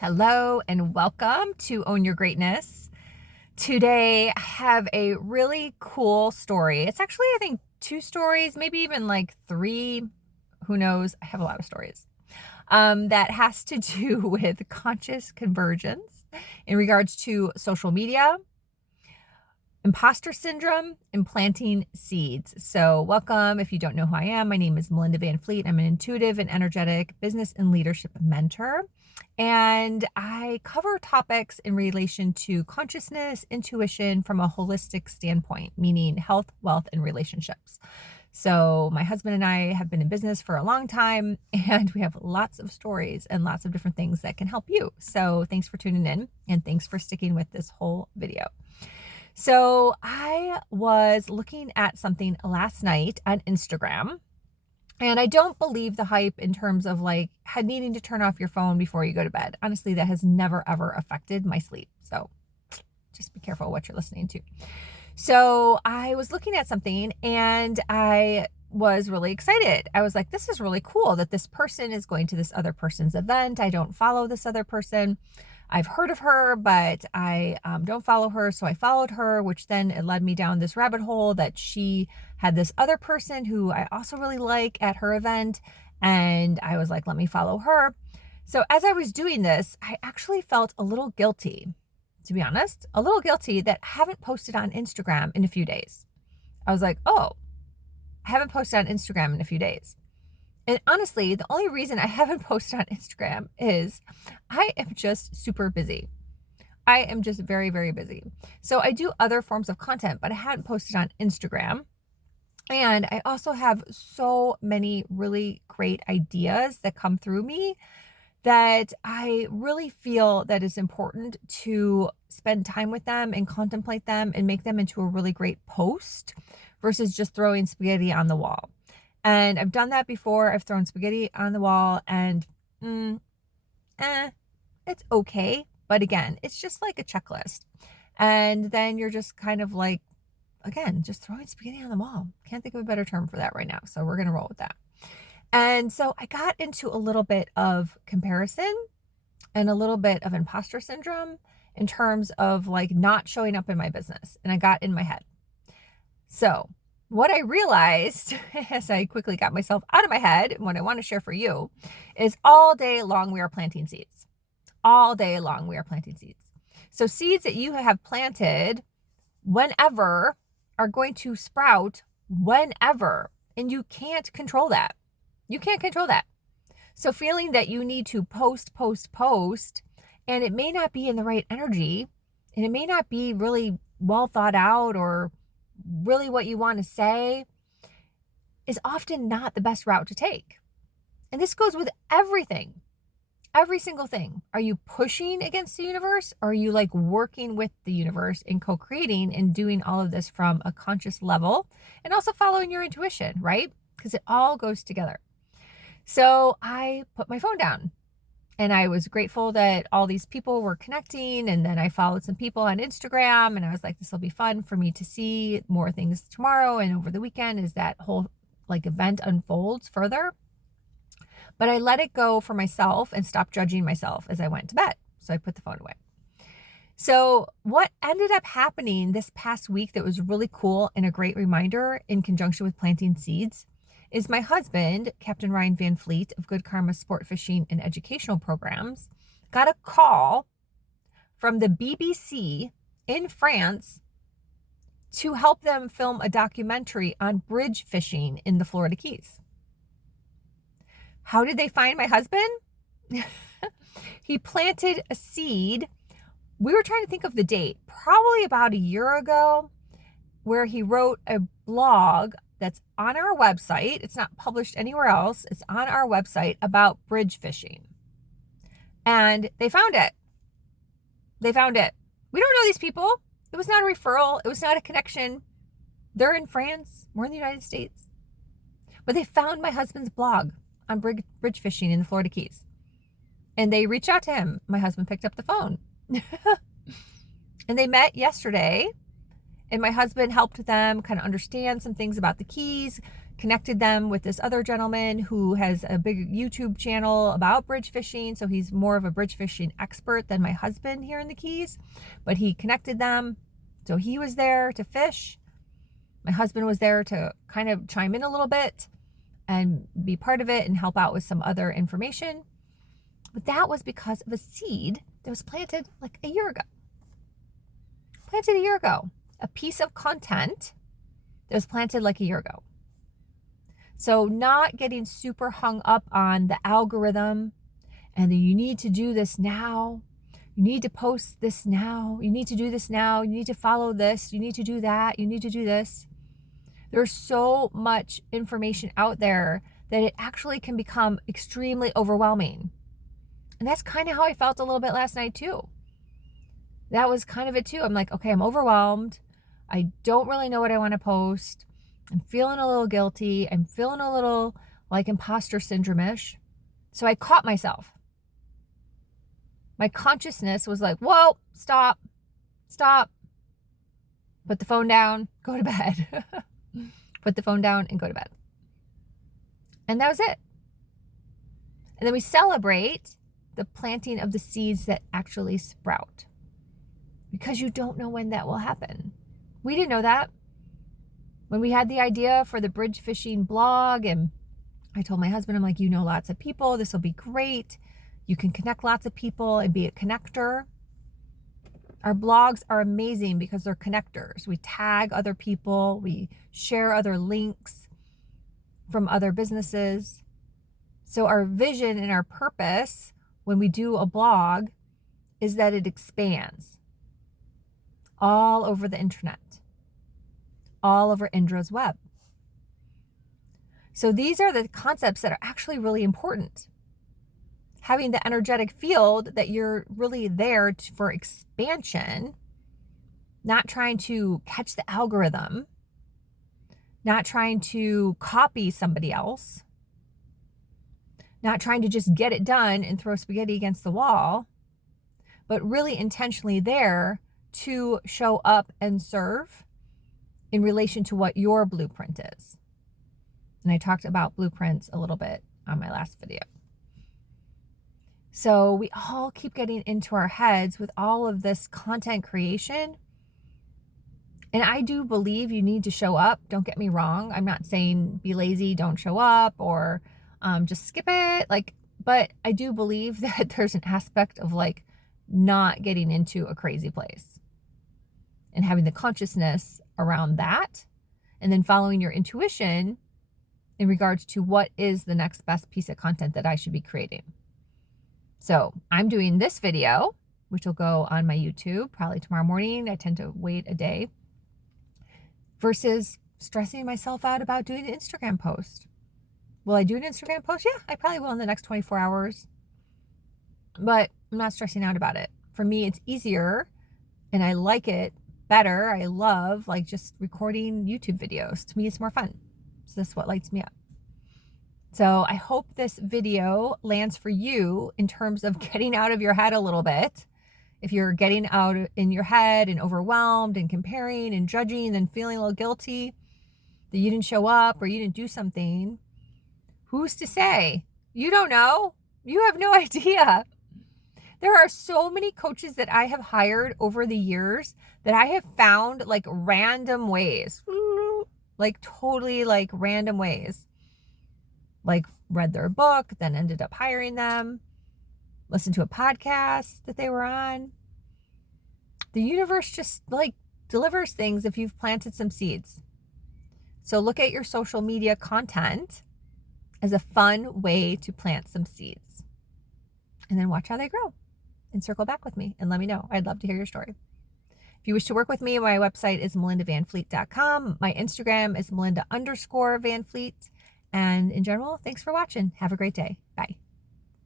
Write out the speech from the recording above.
Hello and welcome to Own Your Greatness. Today I have a really cool story. It's actually, I think, two stories, maybe even like three. Who knows? I have a lot of stories that has to do with conscious convergence in regards to social media, imposter syndrome, and planting seeds. So, welcome. If you don't know who I am, my name is Melinda Van Fleet. I'm an intuitive and energetic business and leadership mentor. And I cover topics in relation to consciousness, intuition from a holistic standpoint, meaning health, wealth, and relationships. So, my husband and I have been in business for a long time, and we have lots of stories and lots of different things that can help you. So, thanks for tuning in, and thanks for sticking with this whole video. So I was looking at something last night on Instagram, and I don't believe the hype in terms of like needing to turn off your phone before you go to bed. Honestly, that has never ever affected my sleep. So just be careful what you're listening to. So I was looking at something and I was really excited. I was like, this is really cool that this person is going to this other person's event. I don't follow this other person. I've heard of her, but I don't follow her. So I followed her, which then it led me down this rabbit hole that she had this other person who I also really like at her event. And I was like, let me follow her. So as I was doing this, I actually felt a little guilty, to be honest, a little guilty that I haven't posted on Instagram in a few days. I was like, oh, I haven't posted on Instagram in a few days. And honestly, the only reason I haven't posted on Instagram is I am just super busy. I am just very, very busy. So I do other forms of content, but I hadn't posted on Instagram. And I also have so many really great ideas that come through me that I really feel that it's important to spend time with them and contemplate them and make them into a really great post versus just throwing spaghetti on the wall. And I've done that before. I've thrown spaghetti on the wall and it's okay. But again, it's just like a checklist. And then you're just kind of like, again, just throwing spaghetti on the wall. Can't think of a better term for that right now. So we're going to roll with that. And so I got into a little bit of comparison and a little bit of imposter syndrome in terms of like not showing up in my business. And I got in my head. So what I realized as I quickly got myself out of my head, and what I want to share for you, is all day long we are planting seeds. All day long we are planting seeds. So seeds that you have planted whenever are going to sprout whenever, and you can't control that. You can't control that. So feeling that you need to post, and it may not be in the right energy, and it may not be really well thought out or really what you want to say, is often not the best route to take. And this goes with everything, every single thing. Are you pushing against the universe, or are you like working with the universe and co-creating and doing all of this from a conscious level and also following your intuition, right? Because it all goes together. So I put my phone down. And I was grateful that all these people were connecting. And then I followed some people on Instagram, and I was like, this will be fun for me to see more things tomorrow and over the weekend as that whole like event unfolds further. But I let it go for myself and stopped judging myself as I went to bed. So I put the phone away. So what ended up happening this past week that was really cool and a great reminder in conjunction with planting seeds is my husband, Captain Ryan Van Fleet of Good Karma Sportfishing and Educational Programs, got a call from the BBC in France to help them film a documentary on bridge fishing in the Florida Keys. How did they find my husband? He planted a seed. We were trying to think of the date, probably about a year ago, where he wrote a blog that's on our website. It's not published anywhere else. It's on our website about bridge fishing. And they found it. They found it. We don't know these people. It was not a referral. It was not a connection. They're in France. We're in the United States. But they found my husband's blog on bridge fishing in the Florida Keys. And they reached out to him. My husband picked up the phone. And they met yesterday. And my husband helped them kind of understand some things about the Keys, connected them with this other gentleman who has a big YouTube channel about bridge fishing. So he's more of a bridge fishing expert than my husband here in the Keys, but he connected them. So he was there to fish. My husband was there to kind of chime in a little bit and be part of it and help out with some other information. But that was because of a seed that was planted like a year ago. Planted a year ago. A piece of content that was planted like a year ago. So not getting super hung up on the algorithm and that you need to do this now. You need to post this now. You need to do this now. You need to follow this. You need to do that. You need to do this. There's so much information out there that it actually can become extremely overwhelming. And that's kind of how I felt a little bit last night too. That was kind of it too. I'm like, okay, I'm overwhelmed. I don't really know what I want to post. I'm feeling a little guilty. I'm feeling a little like imposter syndrome-ish. So I caught myself. My consciousness was like, whoa, stop. Put the phone down, go to bed. Put the phone down and go to bed. And that was it. And then we celebrate the planting of the seeds that actually sprout. Because you don't know when that will happen. We didn't know that. When we had the idea for the bridge fishing blog, and I told my husband, I'm like, you know lots of people, this will be great. You can connect lots of people and be a connector. Our blogs are amazing because they're connectors. We tag other people, we share other links from other businesses. So our vision and our purpose when we do a blog is that it expands all over the internet, all over Indra's web. So these are the concepts that are actually really important. Having the energetic field that you're really there for expansion, not trying to catch the algorithm, not trying to copy somebody else, not trying to just get it done and throw spaghetti against the wall, but really intentionally there to show up and serve in relation to what your blueprint is. And I talked about blueprints a little bit on my last video. So we all keep getting into our heads with all of this content creation. And I do believe you need to show up. Don't get me wrong. I'm not saying be lazy, don't show up, or just skip it. But I do believe that there's an aspect of not getting into a crazy place and having the consciousness around that, and then following your intuition in regards to what is the next best piece of content that I should be creating. So I'm doing this video, which will go on my YouTube probably tomorrow morning. I tend to wait a day, versus stressing myself out about doing an Instagram post. Will I do an Instagram post? Yeah, I probably will in the next 24 hours. But I'm not stressing out about it. For me, it's easier and I like it better. I love just recording YouTube videos. To me, it's more fun. So that's what lights me up. So I hope this video lands for you in terms of getting out of your head a little bit. If you're getting out in your head and overwhelmed and comparing and judging and feeling a little guilty that you didn't show up or you didn't do something, who's to say? You don't know. You have no idea. There are so many coaches that I have hired over the years that I have found random ways, totally random ways. Read their book, then ended up hiring them, listened to a podcast that they were on. The universe just delivers things if you've planted some seeds. So look at your social media content as a fun way to plant some seeds. And then watch how they grow and circle back with me and let me know. I'd love to hear your story. If you wish to work with me, my website is melindavanfleet.com. My Instagram is Melinda_Vanfleet. And in general, thanks for watching. Have a great day. Bye.